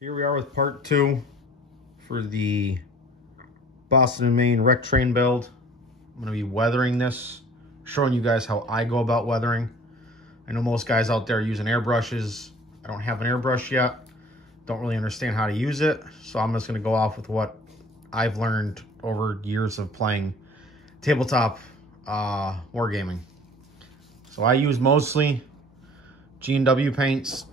Here we are with part 2 for the Boston and Maine wreck train build. I'm going to be weathering this, showing you guys how I go about weathering. I know most guys out there using airbrushes. I don't have an airbrush yet. Don't really understand how to use it. So I'm just going to go off with what I've learned over years of playing tabletop wargaming. So I use mostly G&W paints.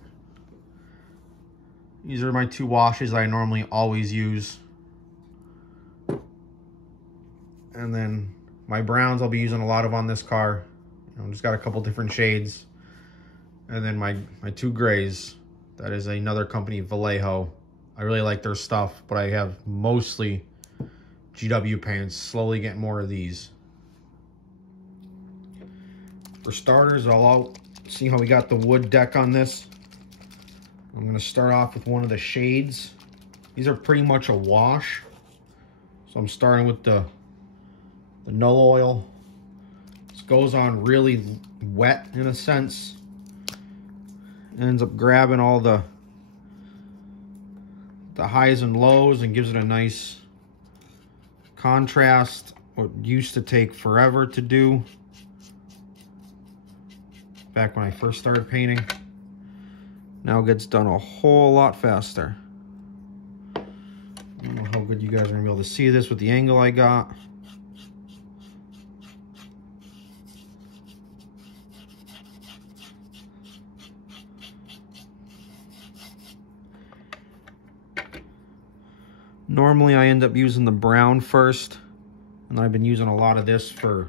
These are my 2 washes I normally always use. And then my browns I'll be using a lot of on this car. Just got a couple different shades. And then my 2 grays. That is another company, Vallejo. I really like their stuff, but I have mostly GW paints. Slowly getting more of these. For starters, I'll see how we got the wood deck on this. I'm going to start off with one of the shades. These are pretty much a wash. So I'm starting with the null oil. This goes on really wet in a sense. It ends up grabbing all the highs and lows and gives it a nice contrast. What used to take forever to do back when I first started painting, now gets done a whole lot faster. I don't know how good you guys are gonna be able to see this with the angle I got. Normally I end up using the brown first, and I've been using a lot of this for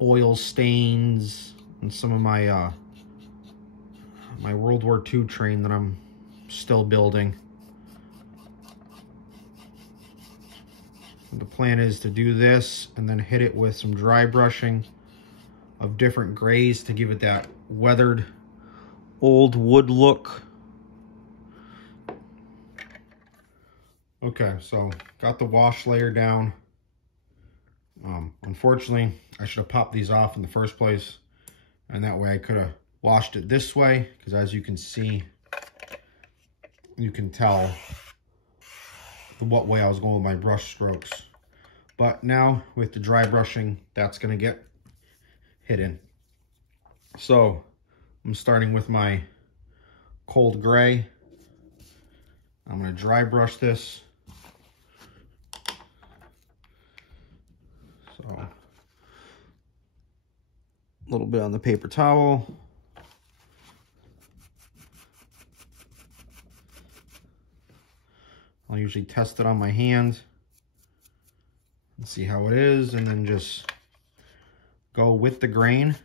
oil stains and some of my my World War II train that I'm still building. The plan is to do this and then hit it with some dry brushing of different grays to give it that weathered old wood look. Okay, so got the wash layer down. Unfortunately, I should have popped these off in the first place, and that way I could have washed it this way, because as you can see, you can tell what way I was going with my brush strokes. But now with the dry brushing, that's going to get hidden. So I'm starting with my cold gray. I'm going to dry brush this. So a little bit on the paper towel. I'll usually test it on my hand and see how it is, and then just go with the grain.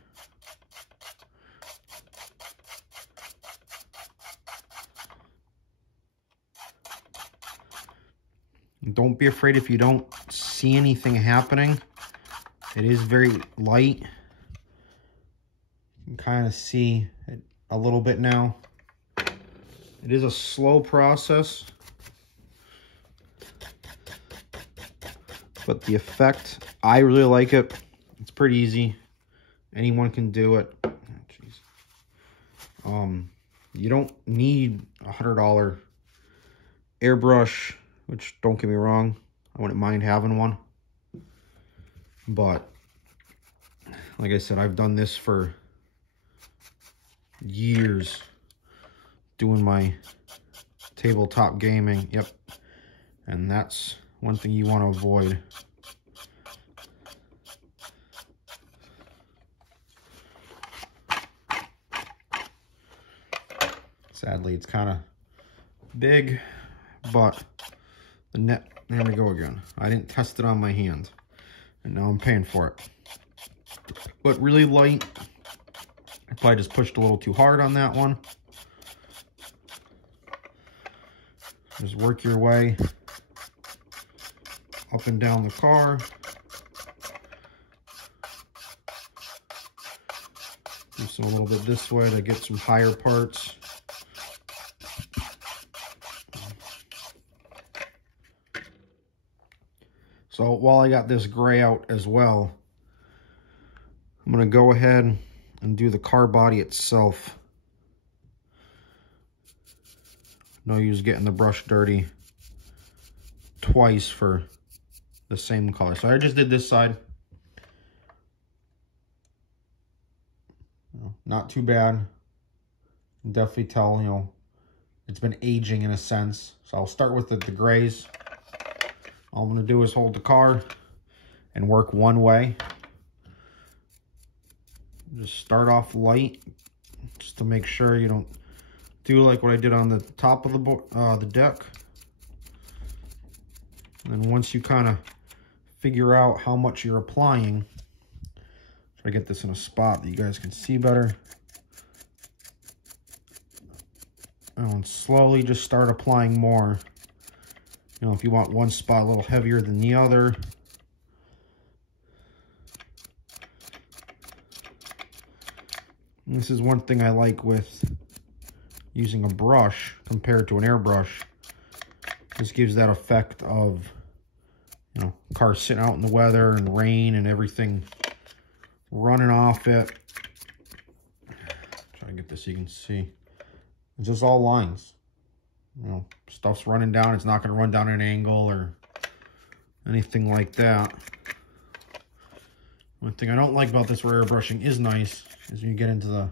And don't be afraid if you don't see anything happening. It is very light. You can kind of see it a little bit now. It is a slow process, but the effect, I really like it. It's pretty easy. Anyone can do it. Oh, geez. You don't need a $100 airbrush, which, don't get me wrong, I wouldn't mind having one. But like I said, I've done this for years, doing my tabletop gaming. Yep. And that's one thing you want to avoid. Sadly, it's kind of big, but the net, there we go again. I didn't test it on my hand, and now I'm paying for it. But really light. I probably just pushed a little too hard on that one. Just work your way up and down the car. Do some a little bit this way to get some higher parts. So while I got this gray out as well, I'm going to go ahead and do the car body itself. No use getting the brush dirty twice for the same color. So I just did this side. Not too bad. Definitely tell, you know, it's been aging in a sense. So I'll start with the grays. All I'm going to do is hold the car and work one way. Just start off light, just to make sure you don't do like what I did on the top of the deck. And then once you kind of figure out how much you're applying, try to get this in a spot that you guys can see better. And slowly just start applying more. You know, if you want one spot a little heavier than the other. And this is one thing I like with using a brush compared to an airbrush. This gives that effect of, you know, car sitting out in the weather and rain and everything running off it. Try to get this so you can see. It's just all lines. You know, stuff's running down. It's not going to run down at an angle or anything like that. One thing I don't like about this where airbrushing is nice is when you get into the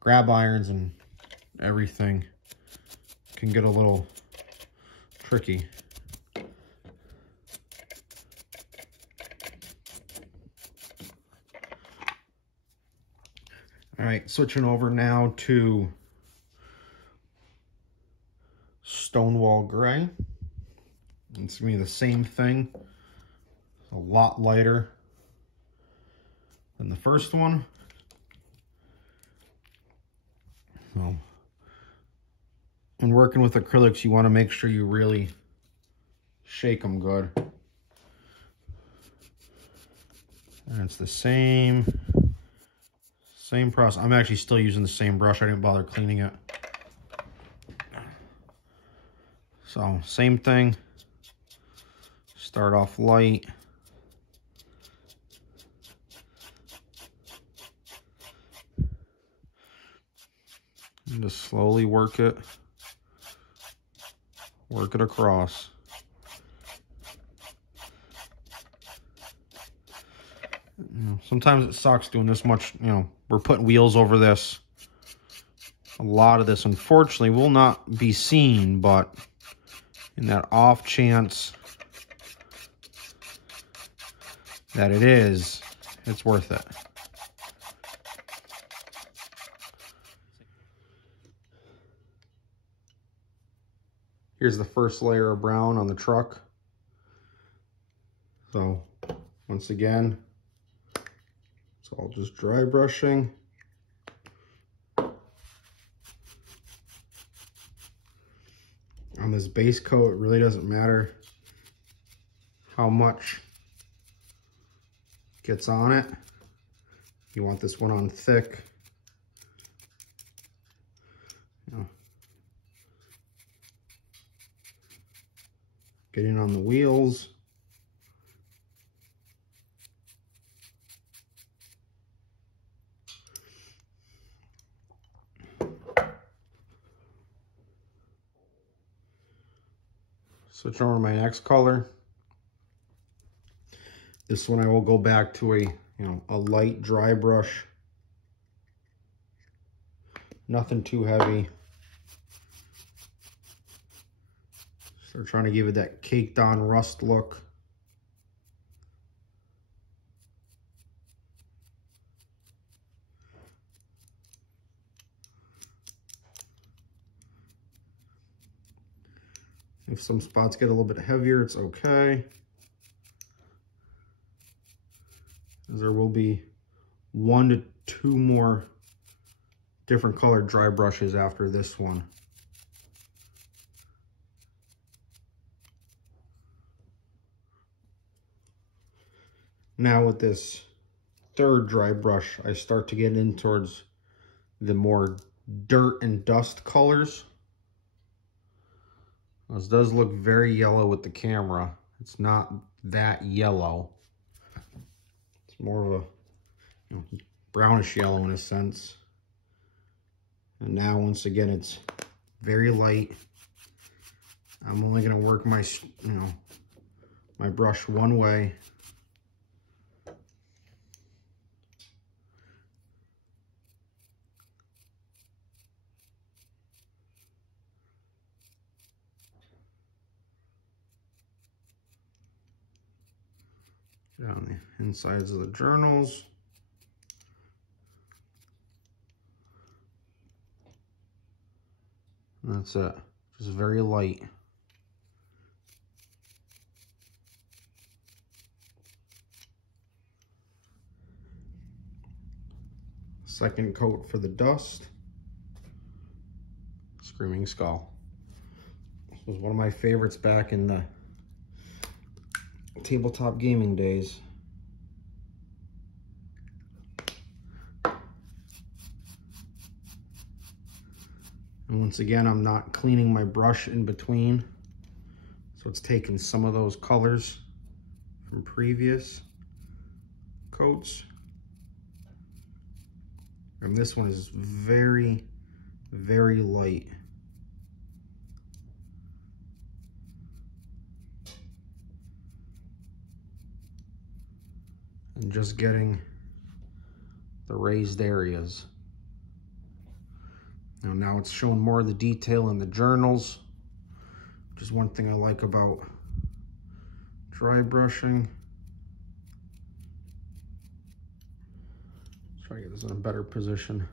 grab irons and everything, it can get a little tricky. All right, switching over now to Stonewall Gray. It's gonna be the same thing, a lot lighter than the first one. So, when working with acrylics, you want to make sure you really shake them good. And it's the same process. I'm actually still using the same brush. I didn't bother cleaning it. So, same thing. Start off light. And just slowly work it across. You know, sometimes it sucks doing this much, you know, we're putting wheels over this. A lot of this, unfortunately, will not be seen, but in that off chance that it is, it's worth it. Here's the first layer of brown on the truck. So, once again, it's all just dry brushing. On this base coat, it really doesn't matter how much gets on it. You want this one on thick. You know, get in on the wheels. Switch over to my next color. This one I will go back to a light dry brush. Nothing too heavy. Start trying to give it that caked on rust look. If some spots get a little bit heavier, it's okay. As there will be 1 to 2 more different colored dry brushes after this one. Now with this third dry brush, I start to get in towards the more dirt and dust colors. This does look very yellow with the camera. It's not that yellow. It's more of a brownish yellow in a sense. And now once again it's very light. I'm only going to work my, my brush one way. Get on the insides of the journals. And that's it. Just very light. Second coat for the dust. Screaming Skull. This was one of my favorites back in the tabletop gaming days. And once again, I'm not cleaning my brush in between. So it's taking some of those colors from previous coats. And this one is very, very light. And just getting the raised areas. Now it's showing more of the detail in the journals, which is one thing I like about dry brushing. Let's try to get this in a better position.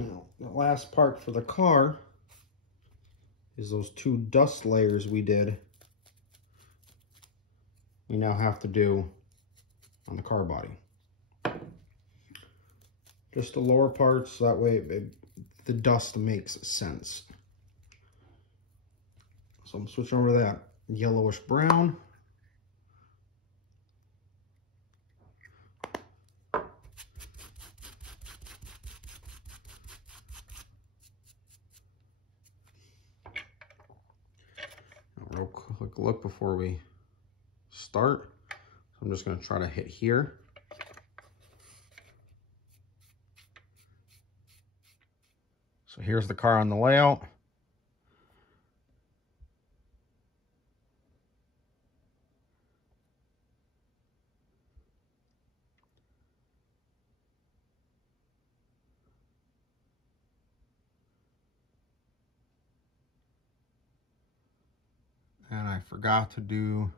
Now, the last part for the car is those two dust layers we did. We now have to do on the car body. Just the lower parts, so that way the dust makes sense. So I'm switching over to that yellowish brown. Real quick look before we start. So I'm just going to try to hit here. So here's the car on the layout. And I forgot to do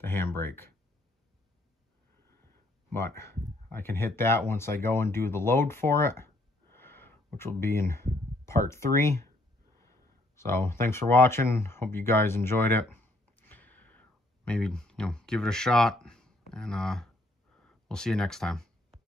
the handbrake. But I can hit that once I go and do the load for it, which will be in part 3. So thanks for watching. Hope you guys enjoyed it. Maybe, give it a shot, and we'll see you next time.